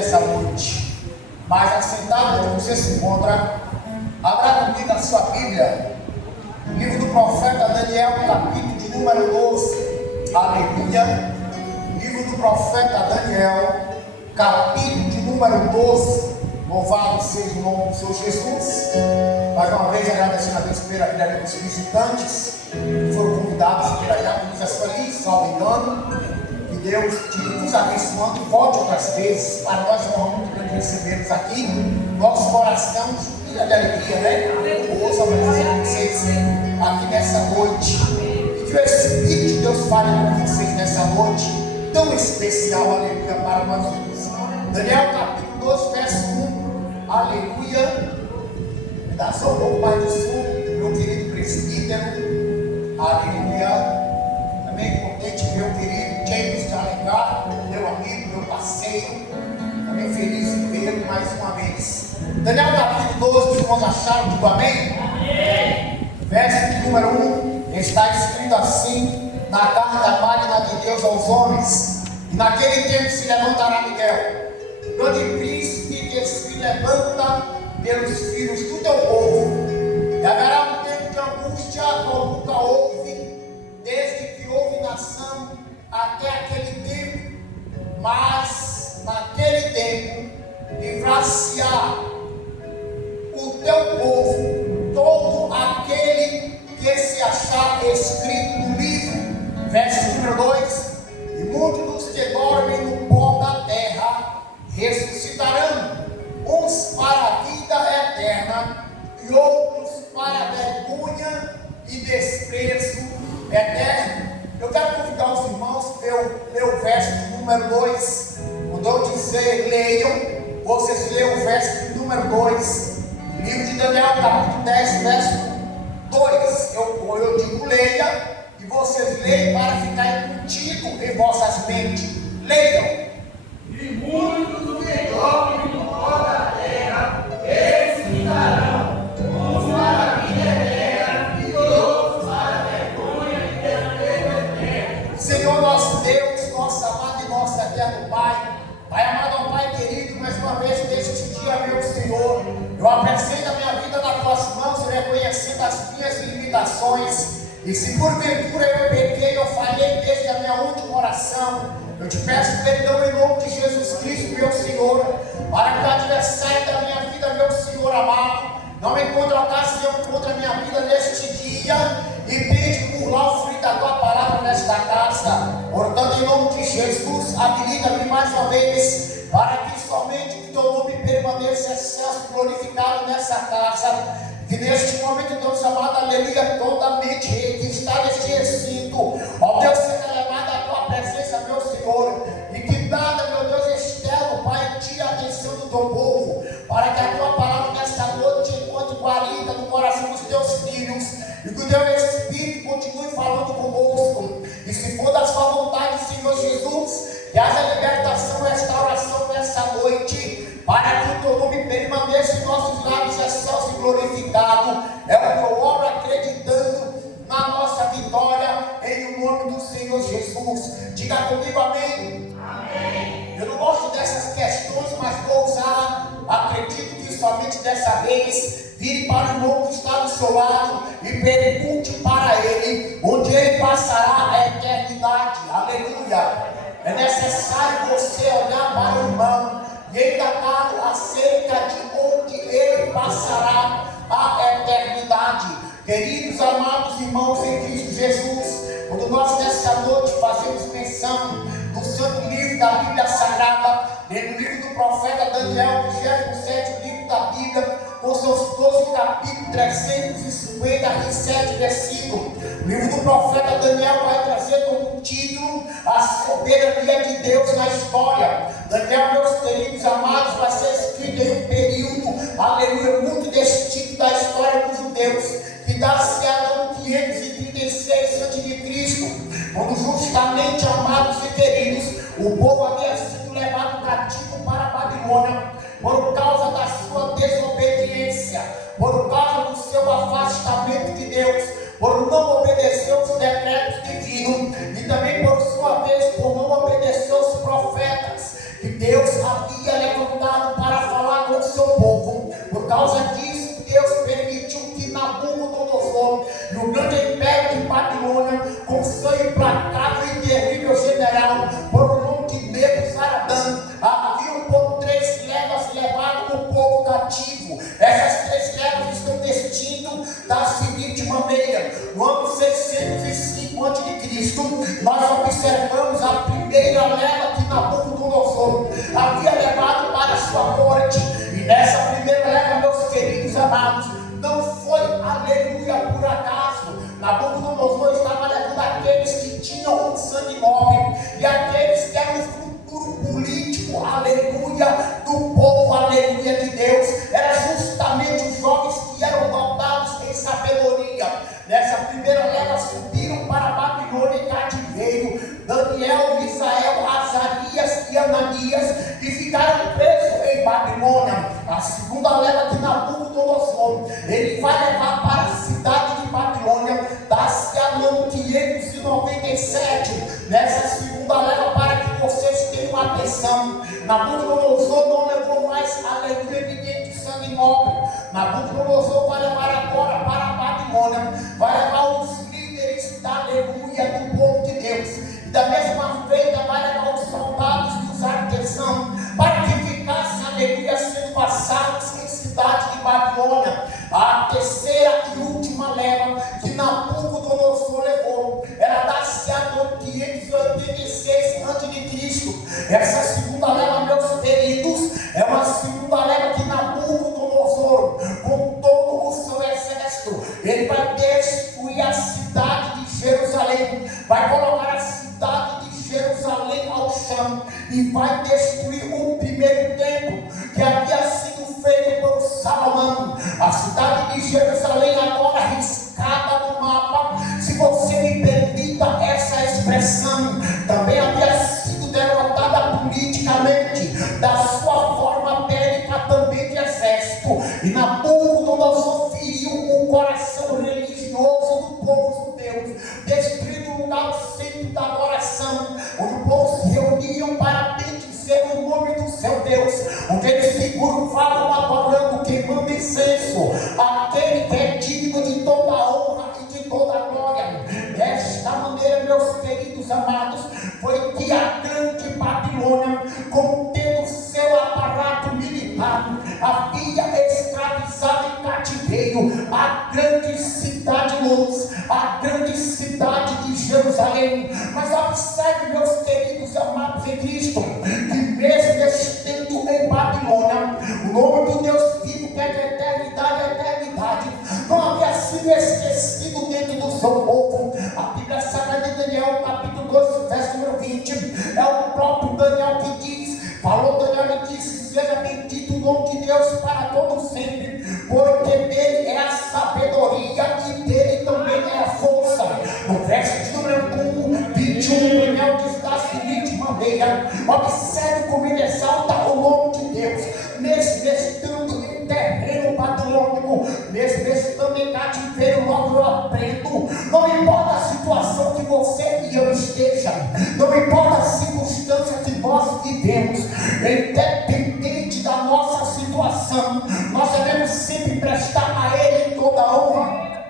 nessa noite. Mas assentado onde você se encontra, abra comigo a sua Bíblia, o livro do profeta Daniel, capítulo de número 12. Aleluia. Livro do profeta Daniel, capítulo de número 12. Louvado seja o nome do Senhor Jesus. Mais uma vez agradecendo a Deus pela vida dos visitantes que foram convidados pela Diaconisa Sueli, salvo engano. Que Deus nos abençoando e volte outras vezes. Para nós é uma honra muito grande recebê-los aqui. Nosso coração inspira de alegria, né? Ouça a presença de vocês aqui nessa noite. E que o Espírito de Deus fale com vocês nessa noite tão especial, aleluia, para nós todos. Daniel capítulo 12, verso 1. Aleluia. Me dá só um pouco mais de som, meu querido presbítero. Aleluia. Também contente ver o querido James de Alencar, meu amigo, meu parceiro. Também feliz de vê-lo mais uma vez. Daniel capítulo 12, os irmãos acharam, digo amém? Amém. Verso de número 1, está escrito assim na carta magna de Deus aos homens: e naquele tempo se levantará Miguel, grande príncipe que se levanta pelos filhos do teu povo, e haverá um tempo de angústia qual nunca houve, desde que houve nação até aquele tempo, mas naquele tempo livrar-se-á o teu povo, todo aquele que se achar escrito no livro. Verso número 2: e muitos dos que dormem no pó da terra ressuscitarão, uns para a vida eterna e outros para a vergonha e desprezo eterno. Eu quero convidar os irmãos ler o verso de número 2. Quando eu dizer leiam, vocês leiam o verso de número 2. Livro de Daniel, capítulo 10, verso 2. Eu digo leia, e vocês leiam para ficar contigo em vossas mentes. Leiam. E muitos do que dormem no pó da terra ressuscitarão, uns para a vida eterna e outros para a vergonha e desprezo eterno. Senhor nosso Deus, nosso amado e nosso eterno Pai, Pai amado, Pai querido, mais uma vez neste dia, meu Senhor, eu apresento a minha vida nas tuas mãos, reconhecendo as minhas limitações. E se porventura eu pequei, eu falhei desde a minha última oração, eu te peço perdão em nome de Jesus Cristo, meu Senhor, para que o adversário da minha vida, meu Senhor amado, não encontre ocasião contra a minha vida neste dia, e pede por lá o fruto da tua palavra nesta casa. Portanto, em nome de Jesus, habilita-me mais uma vez, para que somente o teu nome permaneça excelso e glorificado nessa casa. Que neste momento, Deus amado, aleluia, toda mente que está neste recinto, ó Deus, seja levada à tua presença, meu Senhor, e que nada, meu Deus, externo, Pai, tire a atenção do teu povo, para que a tua palavra nesta noite encontre guarida no coração dos teus filhos, e que o teu Espírito continue falando conosco, e se for da sua vontade, Senhor Jesus, que haja libertação e restauração nessa noite, para que o teu nome permaneça em nossos lábios excelso e glorificado. É o que eu oro acreditando na nossa vitória, em o nome do Senhor Jesus. Diga comigo amém. Amém. Eu não gosto dessas questões, mas vou usar. Acredito que somente dessa vez vire para o irmão que está do seu lado e pergunte para ele onde ele passará a eternidade. Aleluia. É necessário você olhar para o irmão e indagar acerca de onde ele passará a eternidade. Queridos amados irmãos em Cristo Jesus, quando nós nessa noite fazemos menção do santo livro da Bíblia Sagrada, no livro do profeta Daniel, 27º livro da Bíblia, com seus 12 capítulos, 357 versículos, o livro do profeta Daniel vai trazer como título a soberania de Deus na história. Daniel, meus queridos amados, vai ser escrito em um período, aleluia, muito distinto da história dos judeus, que dá-se a ano 536 a.C., quando justamente, amados e queridos, o povo havia sido levado cativo para a Babilônia, por causa da sua desobediência, por causa do seu afastamento de Deus, por não obedecer os decretos divinos, e também por sua vez, por não obedecer os profetas que Deus havia levado A segunda leva que Nabucodonosor, ele vai levar para a cidade de Babilônia, dá-se ao ano 597. Nessa segunda leva, para que vocês tenham atenção, Nabucodonosor não levou mais aleluia ninguém de sangue nobre. Nabucodonosor vai levar agora para a Babilônia, vai levar os líderes da aleluia do povo de Deus, e da mesma feita vai levar os soldados e os artesãos, para que ficassem, aleluia, sendo passados em cidade de Babilônia. A terceira e última leva que Nabucodonosor levou era da ano 586 a.C. Essa segunda leva, meus queridos, é uma segunda leva que Nabucodonosor, com todo o seu exército, ele vai destruir a cidade de Jerusalém, vai colocar a cidade de Jerusalém ao chão e vai destruir o primeiro templo que havia sido feito por Salomão. A cidade de Jerusalém, agora riscada no mapa, se você me permita essa expressão, também havia sido derrotada politicamente, da sua forma bélica também de exército, e Nabucodonosor feriu o coração religioso do povo judeu, destruindo o lugar centro da adoração, onde o povo se reuniam para bendizer o nome do seu Deus, onde eles se curvavam adorando, queimando incenso, aquele que é digno de toda a honra e de toda a glória. Desta maneira, meus queridos amados, foi que a grande Babilônia, contendo seu aparato militar, havia escravizado em cativeiro a grande cidade luz, a grande cidade de Jerusalém. Mas observe, meus queridos amados em Cristo, que mesmo estando em Babilônia, o nome do Deus vivo, que é de eternidade a eternidade, não havia sido esquecido dentro do seu povo. A Bíblia Sagrada de Daniel, capítulo 2, verso número 20, é o próprio Daniel que diz, falou Daniel e disse: seja bendito o nome de Deus para todo sempre, porque dele é a sabedoria e dele também é a força. No verso de número 21, Daniel diz da seguinte maneira: observe como ele exalta o nome de Deus, mesmo estando em terreno babilônico, mesmo estando em cativeiro, logo eu aprendo. Não importa a situação que você e eu esteja, não importa a circunstância que nós vivemos, independente da nossa situação, nós devemos sempre prestar a Ele toda a honra,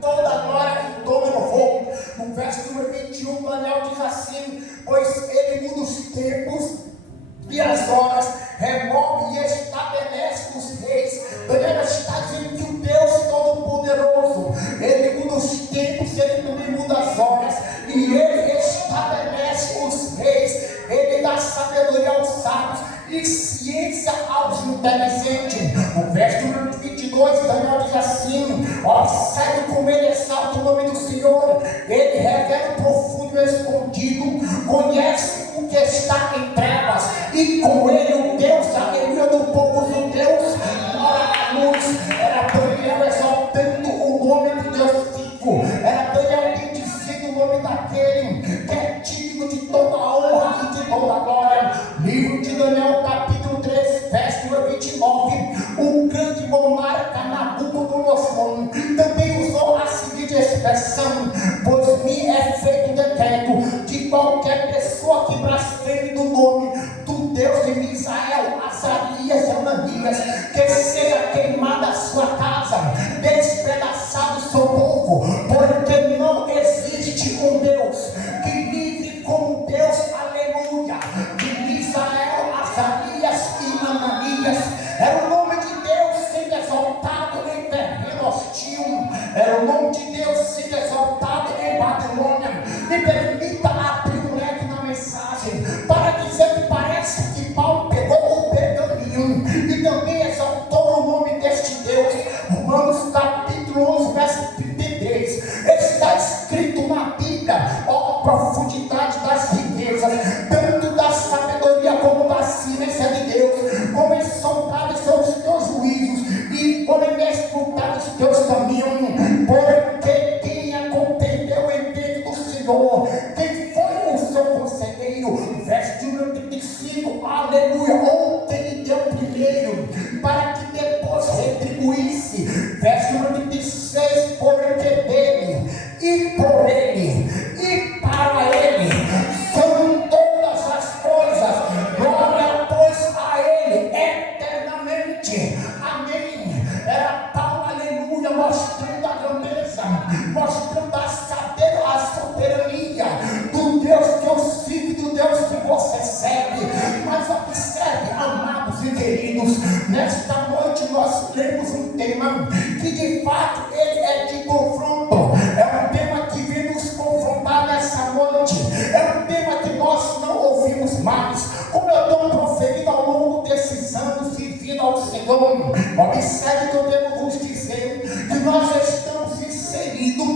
toda a glória e todo louvor. No verso número 21, Daniel diz assim: pois Ele muda os tempos e as horas, remove e estabelece os reis. Daniel está dizendo que o Deus Todo-Poderoso, Ele muda os tempos, Ele também muda as horas, e Ele estabelece os reis. Ele dá sabedoria aos sábios e ciência aos inteligentes. No verso número 22, Daniel diz assim: observe como ele exalta o nome do Senhor. Ele revela o profundo e o escondido, conhece o que está em trevas, e com ele o Deus, aleluia, do povo de Deus, mora na luz. Era Daniel exaltando o nome de Deus vivo, era Daniel bendizendo o nome daquele que é digno de toda a honra e de toda a glória. Livro de Daniel, capítulo 3, verso 29, o grande monarca Nabucodonosor também usou a seguinte expressão: pois me é feito decreto de qualquer pessoa que blasfeme do nome do Deus de Misael, Azarias e Ananias, que seja queimada a sua casa, despedaçado o seu povo, porque não existe um Deus que livre como Deus, aleluia, de Misael, Azarias e Ananias. Era o nome de Deus sendo exaltado em terreno hostil, era o nome de Deus sendo exaltado em Babilônia. Me permita abrir um leque na mensagem para dizer que parece que Paulo pegou o pergaminho e também exaltou o nome deste Deus, queridos, nesta noite nós temos um tema que de fato ele é de confronto, é um tema que vem nos confrontar nessa noite, é um tema que nós não ouvimos mais, como eu estou proferindo ao longo desses anos servindo ao Senhor. Observe que eu devo vos dizer que nós estamos inseridos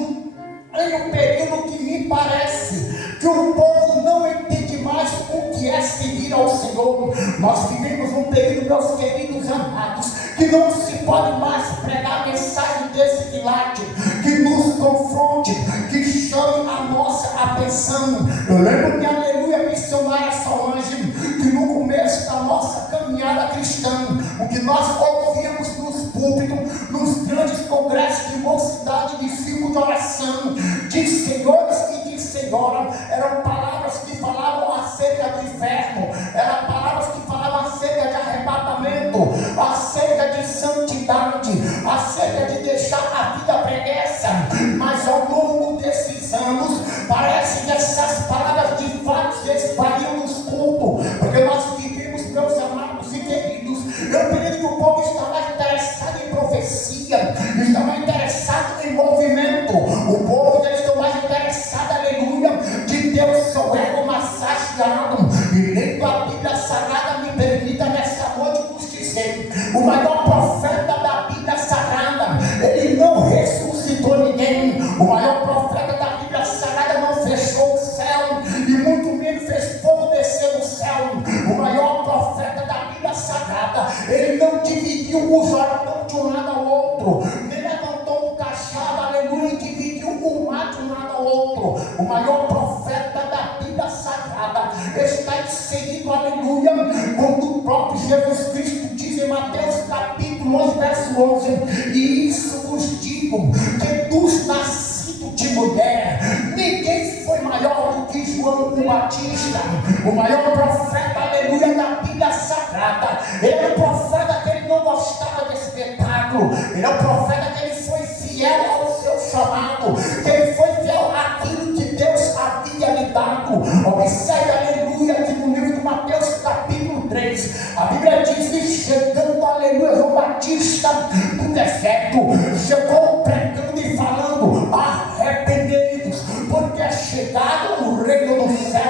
em um período que me parece que o povo não entende mais o que é seguir ao Senhor. Nós vivemos um período, meus queridos amados, que não se pode mais pregar mensagem desse quilate, que nos confronte, que chame a nossa atenção. Eu lembro que aleluia missionária Solange, que no começo da nossa caminhada cristã, o que nós ouvíamos nos púlpitos, nos grandes congressos de mocidade, de ciclo de oração, de senhores e de senhora, eram palavras que falavam acerca do inferno, eram palavras que falavam acerca de arrebatamento, acerca de santidade, acerca de deixar a vida preguiça. Mas ao longo desses anos, parece que essas palavras de fato se espalham nos cultos, porque nós vivemos, meus amados e queridos, eu creio que o povo está mais interessado em profecia, está mais interessado em movimento, o povo já está mais interessado, aleluia, de ter o seu ego massageado. E dentro da Bíblia Sagrada, me permita nessa noite vos dizer, o maior profeta da Bíblia Sagrada, ele não ressuscitou ninguém. O maior profeta da Bíblia Sagrada não fechou o céu, e muito menos fez fogo descer do céu. O maior profeta da Bíblia Sagrada, ele não dividiu o Jordão de um lado ao outro, nem levantou um cajado, aleluia, e dividiu o mar de um lado ao outro. O maior profeta da Bíblia Sagrada está inserido, aleluia, quando o próprio Jesus Cristo diz em Mateus capítulo 11, verso 11, e isso vos digo, que dos nascidos de mulher, ninguém foi maior do que João o Batista. O maior profeta, aleluia, da Bíblia Sagrada, ele é um profeta que ele não gostava de espetáculo, ele é um profeta que ele foi fiel ao seu chamado, que ele foi fiel àquilo que Deus havia lhe dado. Observe, aleluia, que no livro de Mateus capítulo 3, a Bíblia diz que chegando, aleluia, João Batista do deserto, chegou pregando e falando: arrependei-vos, porque é chegado o reino do céu.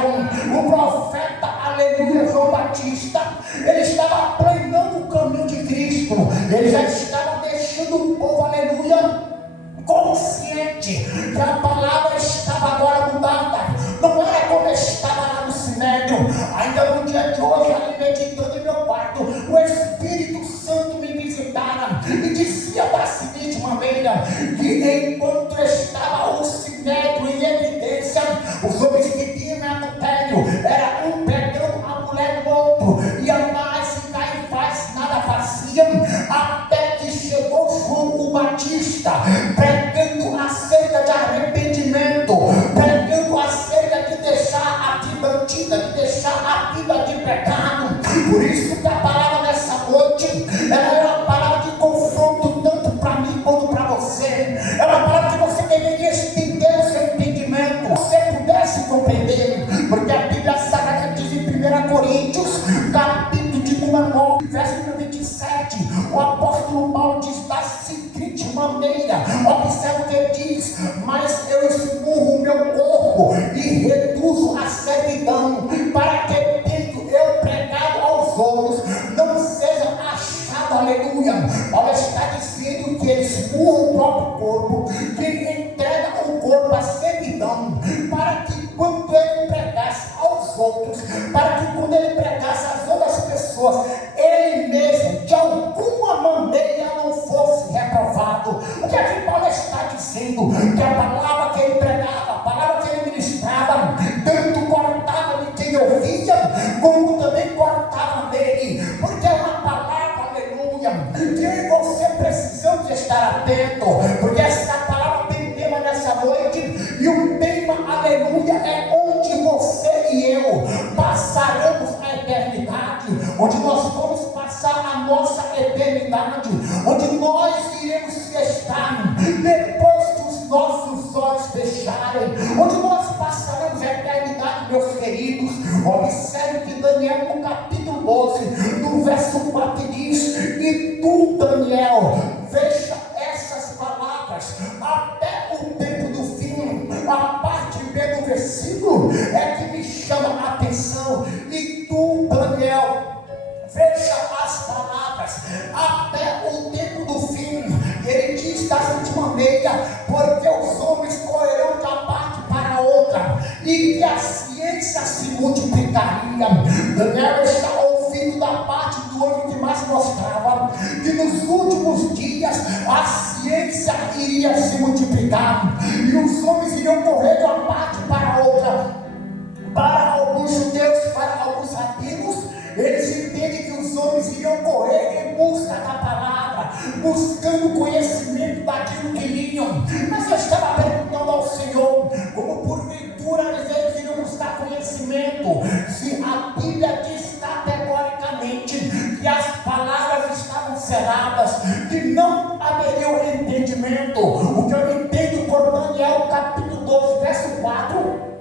O profeta, aleluia, João Batista, ele estava planejando o caminho de Cristo, ele já estava deixando o povo, aleluia, consciente que a palavra estava agora mudada, não era como estava lá no Sinédrio. Ainda no dia de hoje, ali meditando em meu quarto, o Espírito Santo me visitara e dizia da seguinte maneira, que enquanto estava o Sinédrio em evidência, os homens que tinham adultério, era um pegando a mulher do outro, e Anás e Caifás nada faziam, até que chegou João o Batista, pregando acerca de arrependimento, pregando acerca de deixar a vida antiga, de deixar a vida de pecado. Por isso que a palavra nessa noite, ela é uma palavra de confronto tanto para mim quanto para você. É uma palavra que você deveria estender o seu entendimento, você pudesse compreender, porque a Bíblia Sagrada diz em 1 Coríntios, capítulo de número 9, verso 27, o apóstolo Paulo diz da seguinte maneira, observe o que ele diz: mas eu esmurro o meu corpo e reduzo a servidão, para que tendo eu pregado aos outros, não seja achado, aleluia. Paulo está dizendo que ele esmurra o próprio corpo, que ele entrega o corpo à servidão, para que quando ele pregasse aos outros, para que quando ele pregasse às outras pessoas, ele mesmo de alguma maneira não fosse reprovado. O que é que Paulo está dizendo? Que a palavra que ele pregava, a palavra que ele ministrava, tanto cortava de quem ouvia, como também cortava dele, porque é uma palavra, aleluia, que você precisamos estar atento, porque essa palavra tem tema nessa noite, e o tema, aleluia, é onde você e eu passaremos a eternidade, onde nós vamos passar a nossa eternidade, onde nós iremos estar depois dos nossos olhos fecharem, onde nós passaremos a eternidade, meus queridos. Observe que Daniel, no capítulo 12, no no verso 4 diz: e tu, Daniel, veja essas palavras até o tempo do fim. A parte B do versículo é que me chama a atenção. E tu, Daniel, veja as palavras até o tempo do fim. Ele diz da seguinte maneira: porque os homens correrão de uma parte para outra, e que a ciência se multiplicaria. Daniel está ouvindo da parte do homem que mais mostrava que nos últimos dias a ciência iria se multiplicar, e os homens iriam correr de uma parte para outra. Para alguns judeus, para alguns rabinos, eles entendem que os homens iriam correr em busca da palavra, buscando conhecimento daquilo que liam. Mas eu estava perguntando ao Senhor, como porventura eles iriam buscar conhecimento, se a Bíblia diz categoricamente que as palavras estavam seladas, que não haveria o entendimento. O que eu entendo por Daniel capítulo 12, verso 4,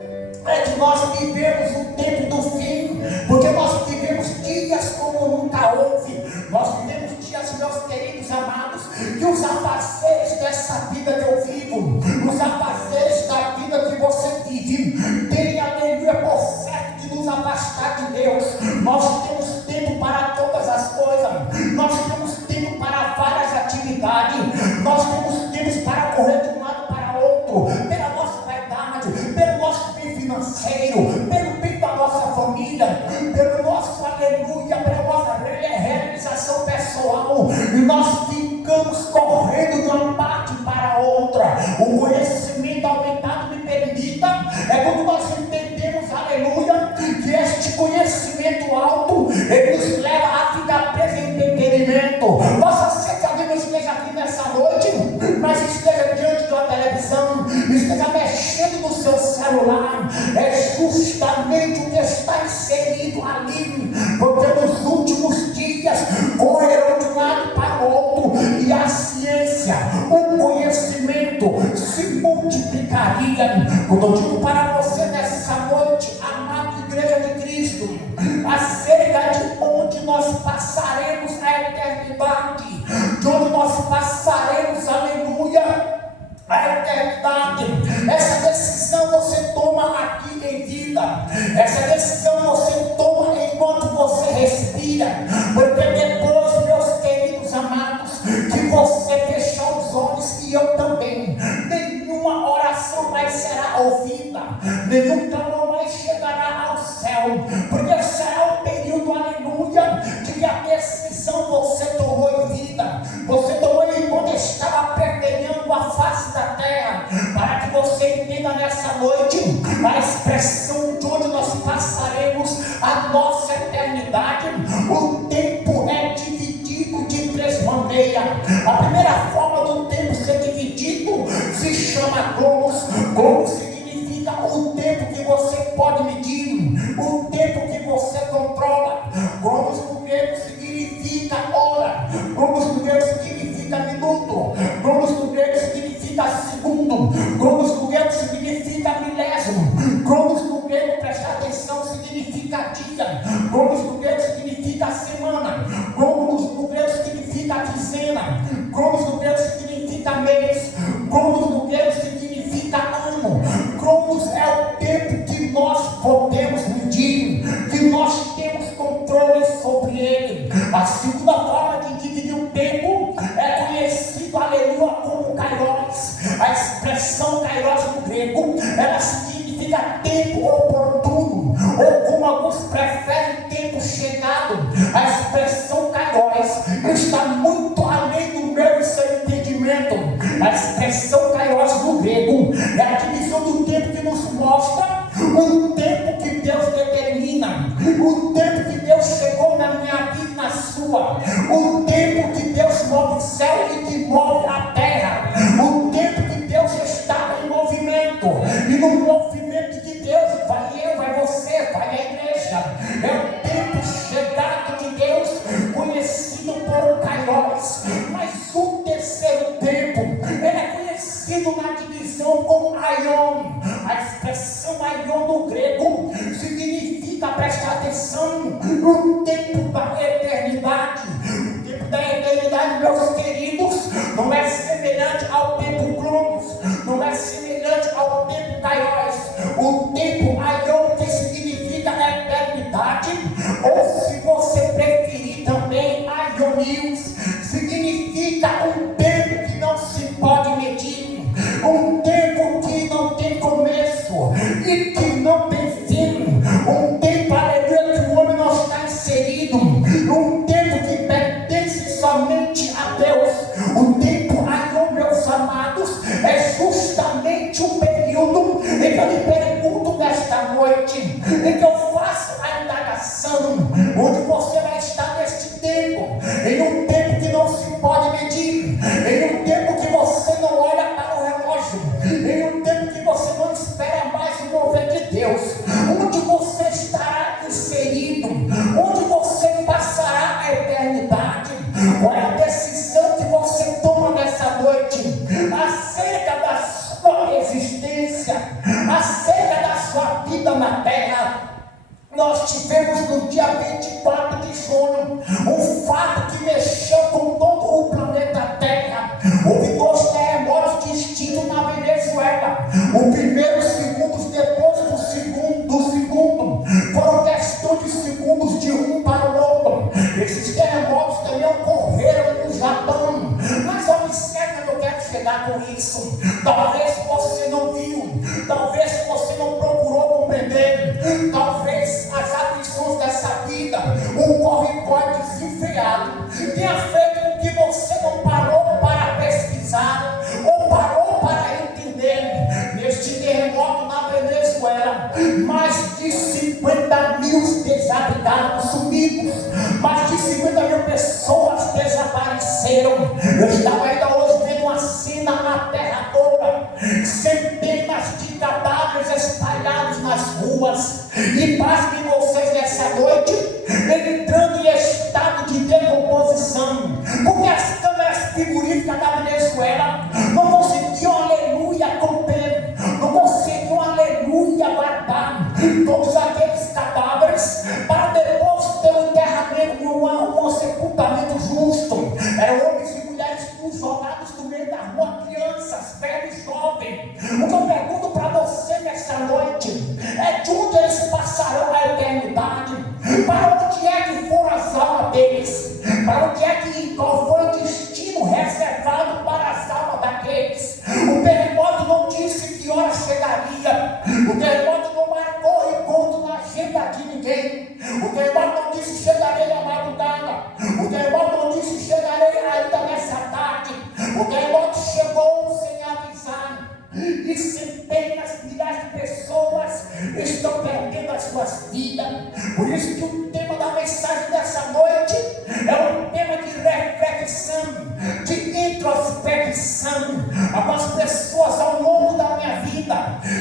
é que nós vivemos o tempo do fim, porque nós vivemos dias como nunca houve. Nós vivemos dias, meus queridos amados, que os afazeres dessa vida que eu vivo, os afazeres da vida que você vive, tem, aleluia, por certo de nos afastar de Deus. Nós temos tempo para todas as coisas, nós temos tempo para várias atividades, nós temos tempo para correr de um lado para outro, pela nossa vaidade, pelo nosso bem financeiro, pelo bem da nossa família, pelo nosso, aleluia, pela nossa realização pessoal, e nós ficamos correndo de uma parte para outra. O conhecimento aumentado, me permita, é quando nós entendemos, aleluia, que este conhecimento alto, ele nos leva a ficar preso em entretenimento. Possa ser que alguém não esteja aqui nessa noite, mas esteja diante de uma televisão, esteja mexendo no seu celular. É justamente o que está inserido ali, porque nos últimos dias correrão de um lado para o outro, e a ciência, o conhecimento se multiplicaria. Quando eu digo para você nessa noite, amada igreja de Cristo, acerca de onde nós passaremos a eternidade, de onde nós passaremos, aleluia, a eternidade. Essa decisão você toma aqui em vida, essa decisão você toma enquanto você respira, porque depois, meus queridos amados, que você fechar os olhos, e eu também, nenhuma oração mais será ouvida, nenhum clamor mais chegará ao céu, porque será um período, aleluia, de que a decisão você tomou em vida, você tomou enquanto estava permeando a face da terra, para que você entenda nessa noite a expressão de onde nós passaremos a nossa eternidade. O tempo é dividido de três maneiras. A primeira forma do tempo ser dividido se chama Cronos. Cronos significa o tempo que você pode medir, o tempo que você controla. Cronos no grego significa hora, Cronos no grego significa minuto, Cronos no grego significa segundo, Cronos no grego significa milésimo, Cronos no grego, presta atenção, significa dia, Cronos no grego significa semana, Cronos no grego significa quinzena, Cronos no grego significa mês, Cronos no grego significa ano. Cronos é o tempo que nós podemos medir, que nós temos controle sobre ele. A segunda forma de dividir o tempo é conhecido, aleluia, como kairos. A expressão kairos no grego, ela significa tempo oportuno, ou como alguns preferem, tempo chegado. A expressão kairos está muito além do meu e seu entendimento. A expressão kairos no grego é a divisão do tempo que nos mostra o tempo que Deus determina, o tempo que Deus chegou na minha vida e na sua, o tempo que Deus move o céu e que move a terra, o tempo que Deus está em movimento, e no movimento de Deus vai eu, vai você, vai a igreja. É o tempo chegado de Deus, conhecido por kairos. Mas o terceiro tempo, ele é conhecido na divisão como aion. A expressão aion do grego significa, presta atenção, o tempo da eternidade. cronews significa um tempo que não se pode medir, um tempo que não tem começo e que não tem fim, um tempo, aleluia, que o homem não está inserido, um tempo que pertence somente a Deus. O tempo, aí, meus amados, é justamente o período em que eu lhe pergunto nesta noite, em que eu faço a indagação, onde você vai estar neste tempo, em um tempo que não se pode medir, em um tempo que você não olha para o relógio, em um tempo que você não espera mais o mover de Deus, onde você estará inserido, onde você passará a eternidade. Qual é a decisão que você toma nessa noite acerca da sua existência, acerca da sua vida na terra? Nós tivemos no dia 24 de junho um fato que mexeu com todo o planeta Terra. Houve 2 terremotos distintos na Venezuela. O primeiro, os segundos depois do segundo, foram questão de segundos de um para o outro. Esses terremotos também ocorreram no Japão. Mas observe onde eu quero chegar com isso. Talvez você não viu, talvez você não procurou compreender, talvez as aflições dessa vida, o corre-corre desenfreado, tenha feito com que você não parou para pesquisar, ou parou para entender. Neste terremoto na Venezuela, mais de 50 mil desabrigados, sumidos, mais de 50 mil pessoas desapareceram. Eu estava ainda hoje vendo uma cena aterradora, centenas de cadáveres espalhados nas ruas, e pasmem vocês nessa noite, entrando em estado de decomposição, porque as câmeras frigoríficas da Venezuela não conseguiam, aleluia, conter, não conseguiam, aleluia, guardar todos aqueles cadáveres para depois ter um enterramento, um sepultamento justo. Eram homens e mulheres jogados no meio da rua, crianças, velhos, jovens. O que eu pergunto para você nessa noite é de onde eles passarão a eternidade, para onde é que foram as almas deles, para onde é que, qual foi o destino reservado para as almas daqueles. O terremoto não disse que hora chegaria, o terremoto não marcou encontro na agenda de ninguém, o terremoto não disse chegarei na madrugada, o terremoto não disse chegarei ainda nessa tarde, o terremoto chegou sem avisar, e centenas, milhares de pessoas estão perdendo as suas vidas. Por isso que o tema da mensagem dessa noite é um tema de reflexão, de introspecção. Algumas pessoas ao longo da minha vida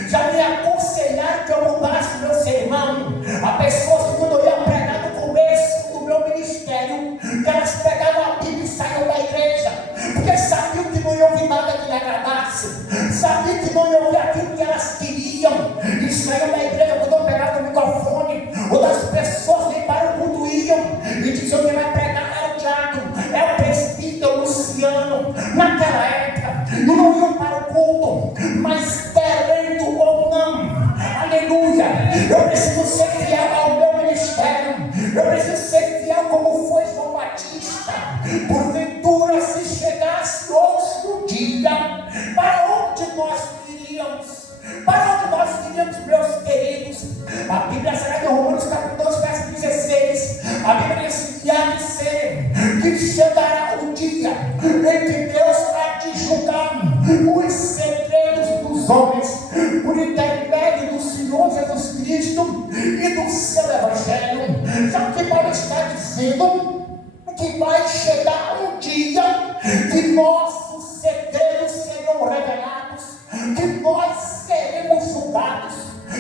já me aconselharam que eu mudasse o meu sermão. Há pessoas que quando eu ia pregar no começo do meu ministério, que elas pegavam a Bíblia e saíam da igreja, porque sabiam que não iam ouvir nada que lhe agradasse, sabiam que não iam ouvir aquilo que elas queriam, e saíam da igreja quando eu pegava o microfone, ou das pessoas nem para o culto iam, e diziam que vai pregar é o diácono, é o presbítero, o Luciano. Naquela época, não iam para o culto, mas querendo ou não, aleluia, eu preciso ser fiel ao meu ministério, eu preciso ser fiel como foi João Batista. Porventura, se chegasse outro dia, para onde nós iríamos? Para onde nós iríamos, meus queridos? A Bíblia Sagrada, em Romanos capítulo 12, verso 16, a Bíblia diz que há de ser, que chegará o dia em que Deus há de julgar os segredos dos homens, por intermédio do Senhor Jesus Cristo e do seu Evangelho. Já que Paulo está dizendo que vai chegar um dia que nossos segredos serão revelados, que nós seremos julgados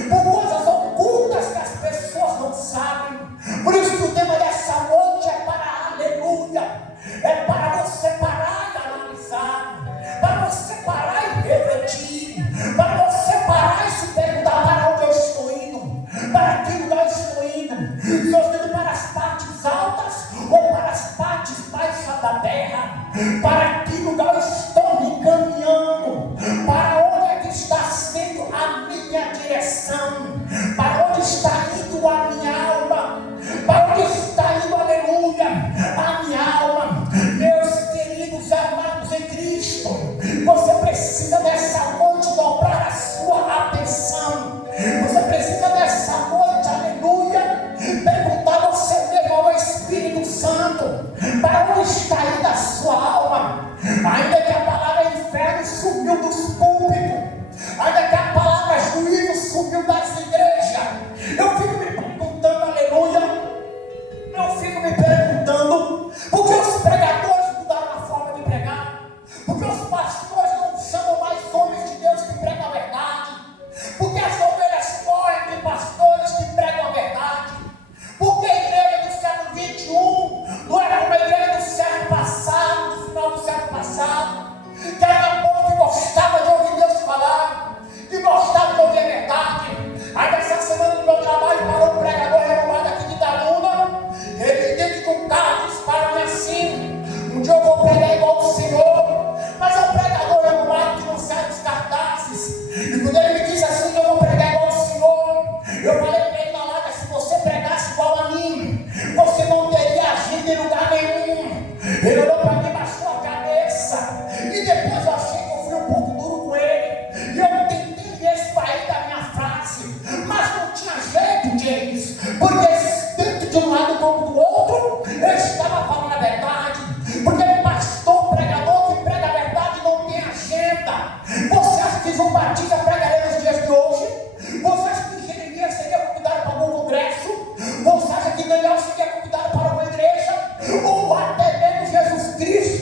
por coisas ocultas que as pessoas não sabem. Por isso que o tema dessa noite é para aleluia, é para você parar e analisar, para você parar e refletir, para você parar e se perguntar para onde eu estou indo, para que lugar eu estou indo, se eu estou indo para as partes altas ou para as partes baixas da terra, para que lugar eu estou me encaminhando, para onde é que está sendo a minha direção, para onde está indo a minha alma, para onde está indo, aleluia, a minha alma. Santo para o extrair da sua alma. Ainda que a palavra inferno subiu dos púlpitos, ainda que a palavra juízo subiu das igrejas, eu fico me perguntando, aleluia, eu fico me perguntando, por que os pregadores mudaram a forma de pregar? Por que os pastores não chamam mais homens de Deus que pregam a verdade? Por que as ovelhas correm de pastores que pregam a verdade? Por que a igreja do século XXI não era como a igreja do século passado, do final do século passado, que era um povo que gostava de ouvir Deus falar, que gostava de ouvir a verdade? Ainda essa semana no meu trabalho parou um pregador renomado aqui de Itabuna. Ele dentro de um carro disse para mim assim: um dia eu vou pregar igual o Senhor. Mas é um pregador renomado que não serve os cartazes. E quando ele me disse assim, eu vou pregar igual o Senhor, eu falei para ele na lata: se você pregasse igual a mim, você não teria agenda em lugar nenhum. Ele olhou para mim, baixou a cabeça, e depois eu achei que eu fui um pouco duro com ele, e eu tentei me extrair da minha frase, mas não tinha jeito, James, porque tanto de um lado como do outro eu estava falando a verdade. Porque pastor, pregador que prega a verdade não tem agenda. Você acha que João Batista pregaria nos dias de hoje? Você acha que Jeremias seria convidado para algum congresso? Você acha que Daniel seria convidado para uma igreja? Ou até mesmo Jesus Cristo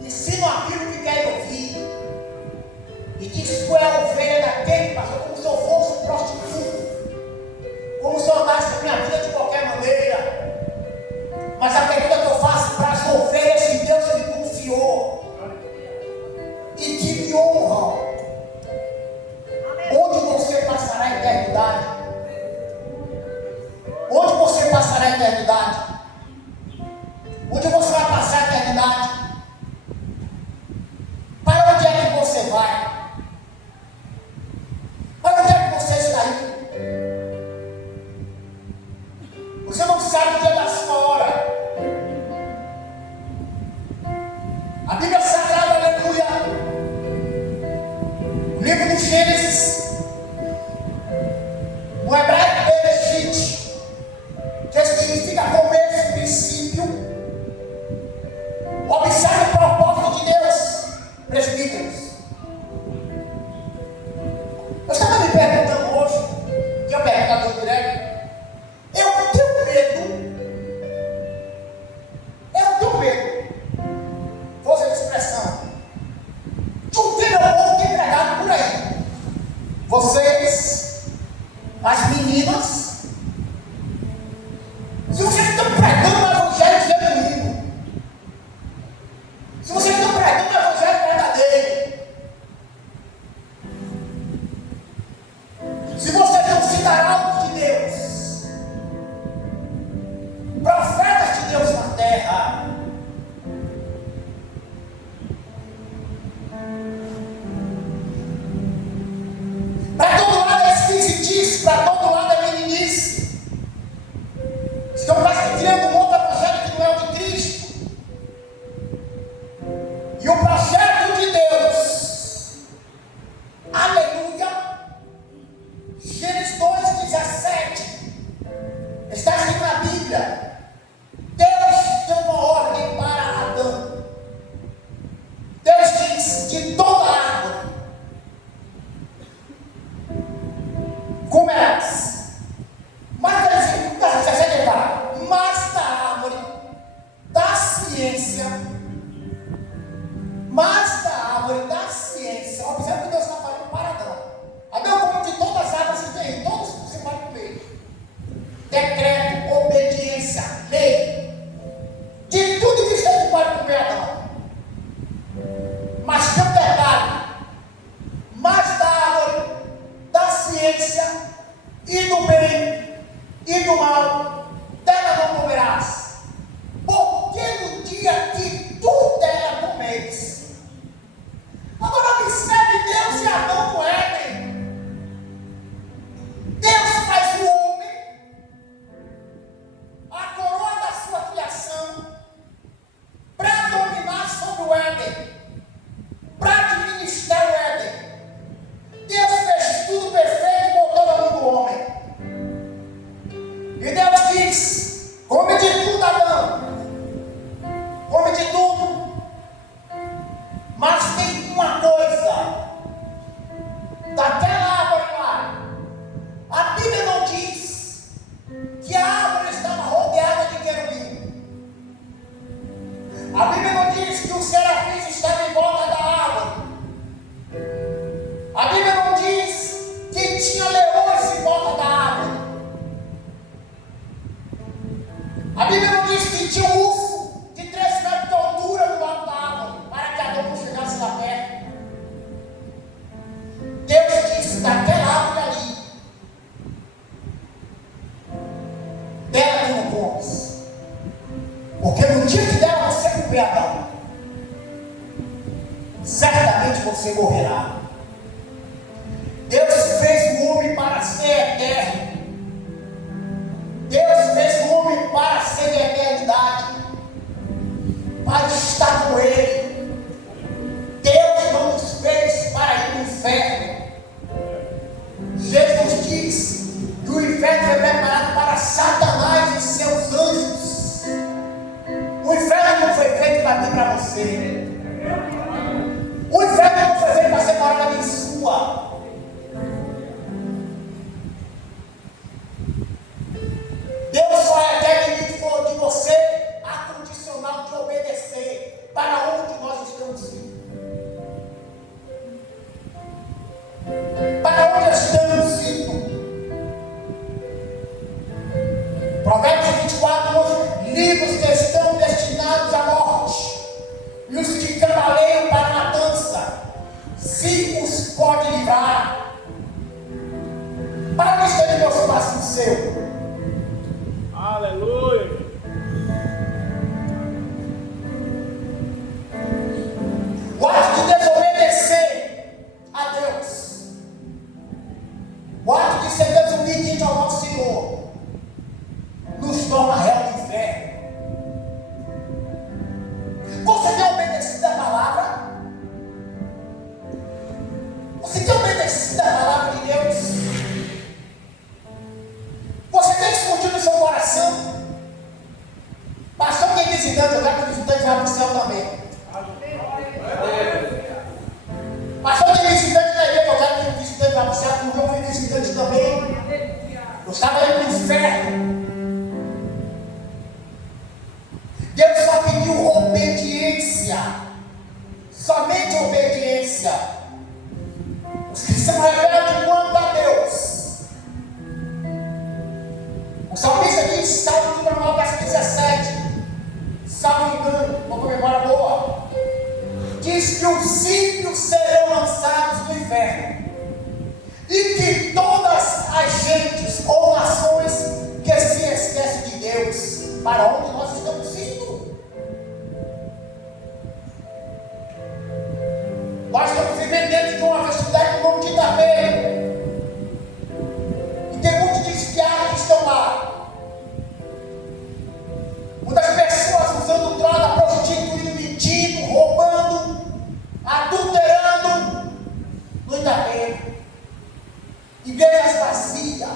ensinam aquilo que querem ouvir. E diz: tu é a ovelha daquele, pastor, como se eu fosse um prostituto, como se eu andasse na minha vida de qualquer maneira. Mas a pergunta que eu faço para as ovelhas que Deus me confiou e que me honram: onde você passará a eternidade? Onde você passará a eternidade? Onde você vai passar a eternidade? Para onde é que você vai? Para onde é que você está indo? Você não sabe o dia da sua hora. A Bíblia Sagrada, aleluia, o livro de Gênesis, o hebraico Bereshit, que significa começo, princípio. Observe o propósito de Deus, presbíteros. Eu estava me perguntando hoje, que eu perguntava ao direto, eu tenho medo, força de expressão, de um filho novo que é pregado por aí. Vocês, as meninas, se vocês estão pregando o evangelho genuíno, se vocês estão pregando o evangelho verdadeiro, se vocês não se darão de Deus, profetas de Deus na terra, para todo lado é esquisitice, para todo lado é meninice. Estão criando um outro evangelho que não é o de Cristo. E o projeto de Deus, aleluia, Gênesis 2:17, está escrito na Bíblia. Deus deu uma ordem para Adão. Deus diz que toda árvore comerás, mas da árvore da ciência, observe que Deus está falando para Adão. Adão come de todas as árvores que tem, todos você pode comer. Decreto, obediência, lei, de tudo que você pode comer, Adão. Mas tem um detalhe: mas da árvore da ciência e do bem e do mal dela não comerás, porque no dia que tu dela comeres. Agora observe Deus e Adão no Éden. Deus faz o homem a coroa da sua criação para dominar sobre o Éden, para administrar o Éden. Deus fez tudo perfeito e botou na mão do homem. E Deus diz: come de tudo, Adão, come de tudo. Mas tem uma coisa, daquela árvore lá, a Bíblia não diz que a árvore estava rodeada de querubim. A Bíblia não diz que os serafins estavam em volta da árvore. A Bíblia não diz que tinha leões em volta da árvore. A Bíblia não diz que tinha um urso de 3 metros de altura do lado da árvore, para que Adão não chegasse lá perto. Deus disse: daquela árvore ali, dela tu não comes, porque no dia que dela você comer, Adão, certamente você morrerá. Deus fez o homem para ser eterno. Deus fez o homem para ser de eternidade, para estar com Ele. Deus não nos fez para ir no inferno. Jesus diz que o inferno foi preparado para Satanás e seus anjos. O inferno não foi feito para mim e para você. O inferno não foi feito para ser morada em sua. Deus só é eterno de você a condicional de obedecer para onde nós estamos. se os pode livrar. Para que esteja meus passos no seu. Aleluia. O ato de desobedecer a Deus, o ato de ser desobediente ao nosso Senhor, nos torna réu do inferno. Você tem obedecido a palavra? Você tem obedecido a palavra de Deus? Você tem escondido no seu coração? Pastor, quem visitante, eu quero que visitante vá para o céu também. Pastor, tem visitante na igreja, eu quero que o visitante vá para o céu, porque eu fui visitante também. Eu estava indo para o inferno. Deus só pediu obediência, somente obediência. Os que são rebeldes quanto a Deus. O salmista diz, Salmo 17, salmo engano, uma memória boa, diz que os ímpios serão lançados no inferno, e que todas as gentes ou nações que se esquecem de Deus, para onde nós estamos indo? Nós estamos vivendo dentro de uma festividade do nome de Itapeira. E tem muitos desviados que estão lá. Muitas pessoas usando droga, prostituindo, mentindo, roubando, adulterando no Itapeira. Igrejas vazias.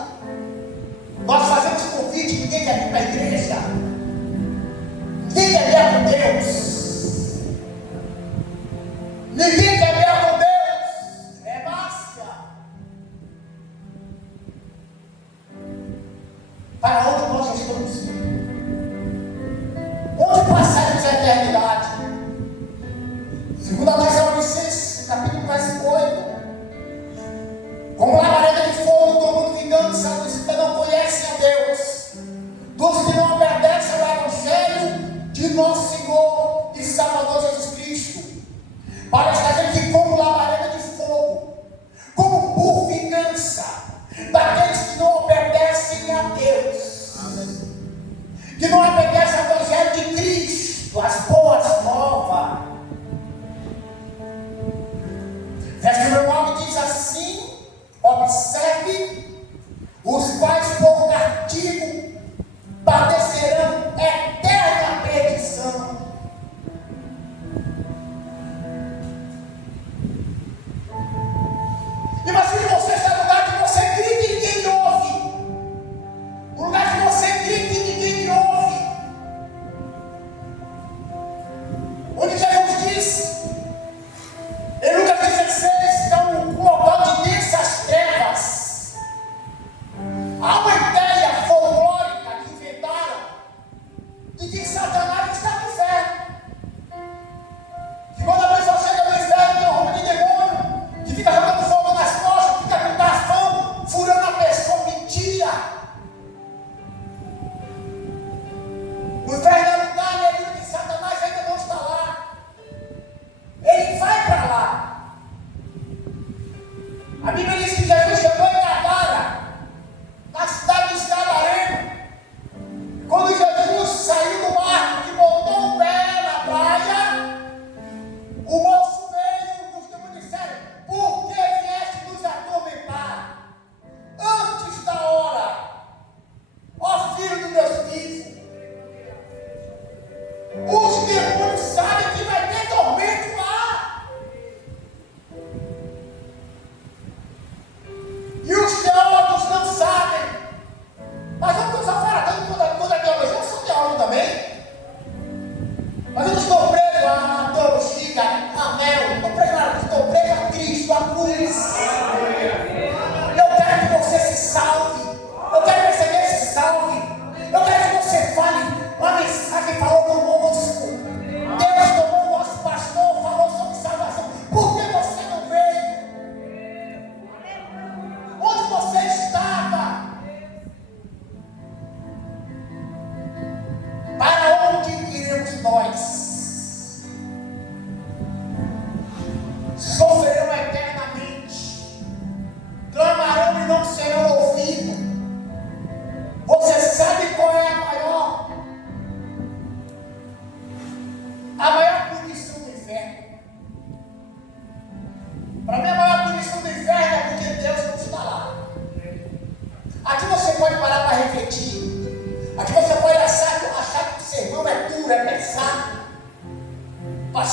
Nós fazemos convite, ninguém quer vir para a igreja. Ninguém quer ver com Deus. Ninguém quer ver com Deus. É máscara. Para onde nós estamos indo? Onde passaremos a eternidade? Segundo a Tessalonicenses, capítulo 8. Como labareda de fogo, tomando vingança dos que não conhecem a Deus, dos que não obedecem ao Evangelho de nosso Senhor e Salvador Jesus Cristo, para estar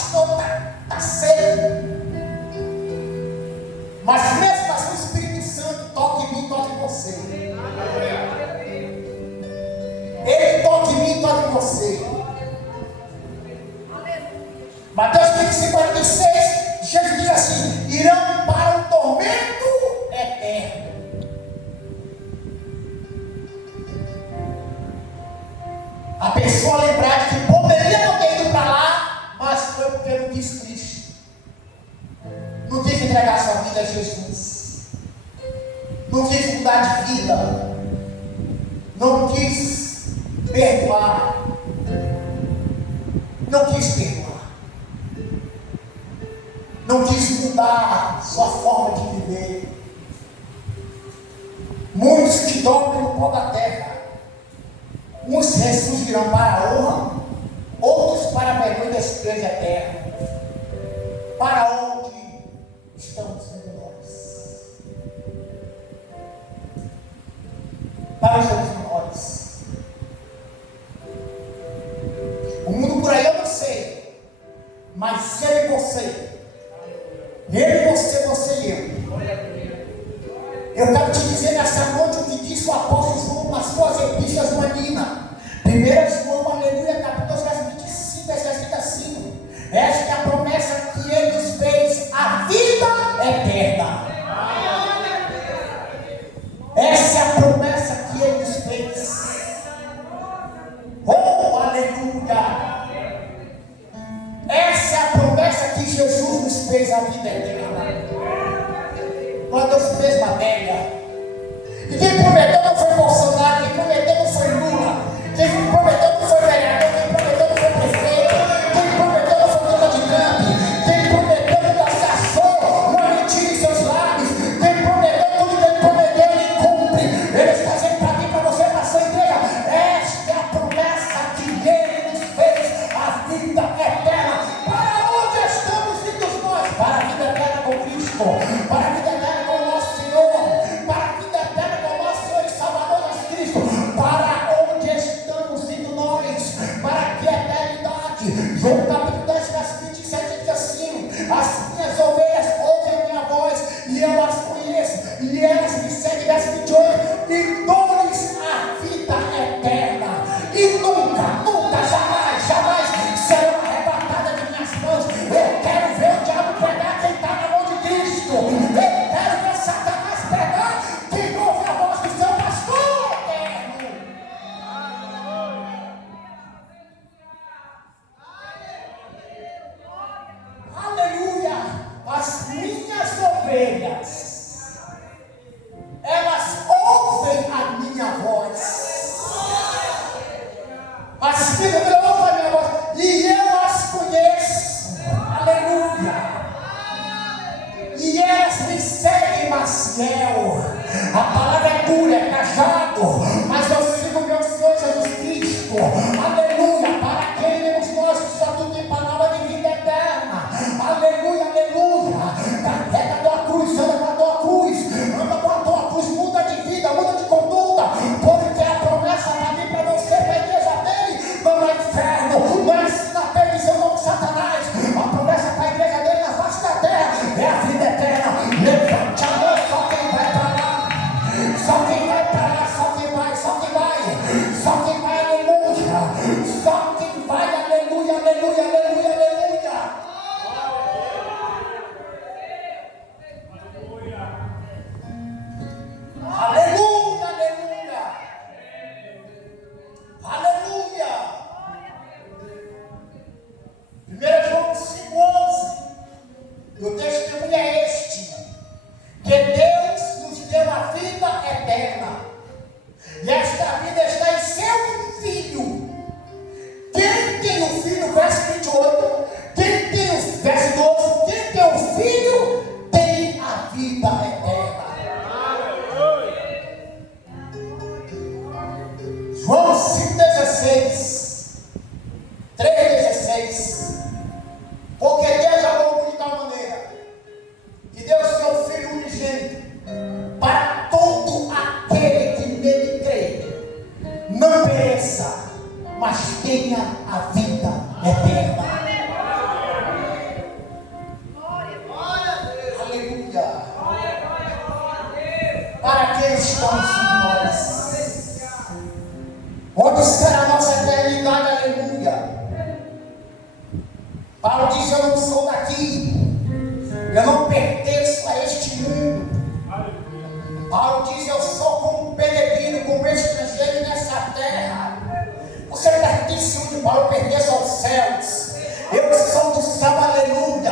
pastor está seco. Mas mesmo assim o Espírito Santo toca em mim, toca em você. Ele toca em mim, toca em você. Mateus 25:46, Jesus diz assim: irão para o tormento eterno. A pessoa lembrar de que poderia não ter ido para lá, mas foi porque não quis Cristo. Não quis entregar sua vida a Jesus. Não quis mudar de vida. Não quis perdoar. Não quis perdoar. Não quis mudar sua forma de viver. Muitos que dormem no pó da terra, uns ressurgirão para a honra, outros para a vergonha e desprezo eterno. Para onde estamos indo nós? Para onde estamos indo nós? O mundo por aí eu não sei, mas eu e você, você e eu. Eu quero te dizer nessa noite o que disse o apóstolo João nas suas epístolas, Manina. 1 João, aleluia, capítulo 25, versículo 35. Esta é a promessa que ele nos fez, a vida eterna. Essa é a promessa que ele nos fez. Oh, aleluia. Essa é a promessa que Jesus nos fez, a vida eterna. Quando Deus fez matéria. E quem prometeu não foi Bolsonaro, quem prometeu não foi Lula, quem prometeu não foi vereador, quem prometeu não foi prefeito, quem prometeu não foi Donald Trump, quem prometeu não achou uma mentira em seus lábios, quem prometeu tudo que ele prometeu, ele cumpre. Ele está dizendo para mim, para você, para a sua igreja, esta é a promessa que ele nos fez, a vida eterna. Para onde estamos indo nós? Para a vida eterna com Cristo, para a vida eterna com o nosso Senhor, para a vida eterna com o nosso Senhor e Salvador Jesus Cristo. Para onde estamos indo nós? Para que eternidade? João capítulo 10, versículo 27 diz assim: as minhas ovelhas ouvem a minha voz e eu as conheço, e elas me seguem. Versículo 28, e dou-lhes a vida eterna, e nunca, jamais serão arrebatadas de minhas mãos. Eu quero ver o diabo pegar quem está na mão de Cristo. Eu quero ver Satanás pegar quem ouve a voz do seu pastor eterno. Aleluia! As minhas ovelhas, elas ouvem a minha voz. As minhas ovelhas ouvem a minha voz e eu as conheço. Aleluia! E elas me seguem, Maciel. A palavra é dura, é cajado, mas eu sigo meu Senhor Jesus Cristo. Aleluia! Para quem iremos nós, que só tu tem palavra de vida eterna. Aleluia, aleluia! Carrega a tua cruz, anda com a tua cruz, anda com a tua cruz, muda de vida, muda de conduta, porque a promessa para mim, para você, para a igreja dele, não é inferno, não é ensino a perdição como Satanás. A promessa para a igreja dele na face da terra é a vida eterna. Levante a mão, só quem vai para lá, só quem vai para lá, só quem vai Eu não pertenço a este mundo. Paulo diz: eu sou como um peregrino, como estrangeiro nessa terra. Você pertence onde? Paulo: eu pertenço aos céus. Eu sou do céu, aleluia.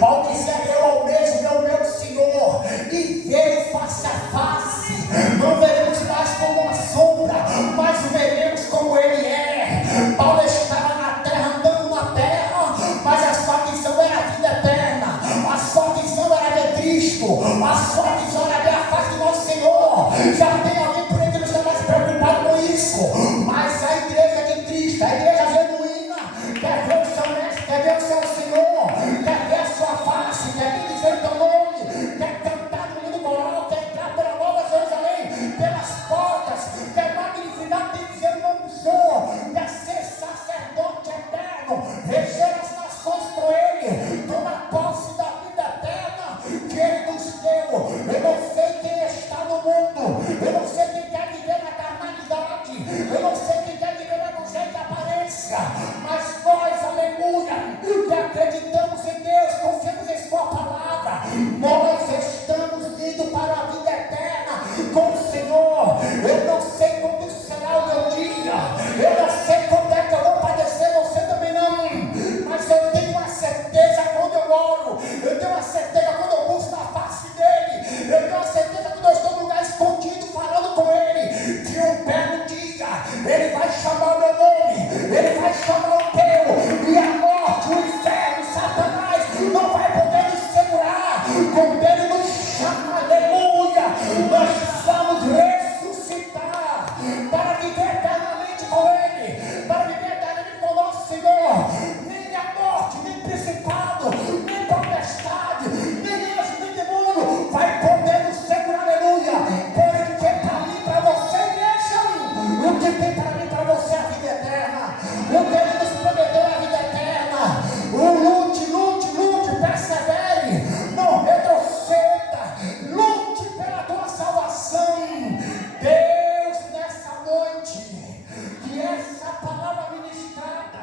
Paulo dizia: eu almejo meu Senhor e veio face a face. Não veremos mais como uma sombra, mas veremos como Ele é. Paulo estava na terra, andando na terra, mas a sua visão era a vida eterna. A sua visão era ver Cristo. A sua visão era ver a face do nosso Senhor. Já tem alguém por aí que não está mais preocupado com isso. Mas a igreja de Cristo, a igreja genuína, quer ver o seu mestre, quer ver o seu Senhor, quer ver a sua face, quer ver dizer o teu nome, quer cantar no mundo coral, quer entrar pela nova Jerusalém, pelas portas, quer magnificar, tem que dizer o nome do Senhor, quer ser sacerdote eterno, reger as nações com Ele, tomar posse da vida eterna que Ele nos deu. Eu não sei quem está no mundo, eu não sei quem quer viver na carnalidade, eu não sei quem quer viver na consciência de aparência, mas nós, aleluia, que acreditamos em Deus, confiamos em Sua palavra, nós estamos indo para a vida eterna com o Senhor. Eu não sei como será o meu dia, eu não sei quando é que eu vou padecer, você também não, mas eu tenho uma certeza quando eu oro, eu tenho uma certeza quando eu busco a face dEle, eu tenho uma certeza quando eu estou num lugar escondido falando com Ele, que um belo dia Ele vai chamar o meu nome, Ele vai chamar o teu, e a morte, o inferno, Satanás não vai poder nos segurar. Quando Ele nos chama, aleluia, nós vamos ressuscitar para viver eternamente com Ele, para viver eternamente com o nosso Senhor. Nem a morte, nem principado, nem potestade, nem anjo, nem demônio vai poder nos segurar, aleluia, porque para mim, para você, igreja, o que tem para mim, para você é a vida eterna. O que Ele nos prometeu é a vida eterna. Lute, persevere, não retroceda, lute pela tua salvação. Deus, nessa noite, que essa palavra ministrada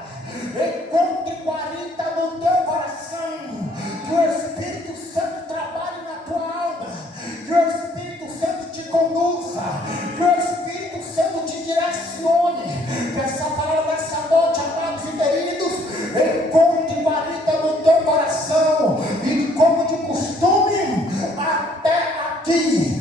encontre guarida no teu coração, que o Espírito Santo trabalhe na tua alma, que o Espírito Santo te conduza, que o Espírito Santo te direcione, que essa palavra nessa noite, amados e queridos, encontre guarida no teu coração, e como de costume, até aqui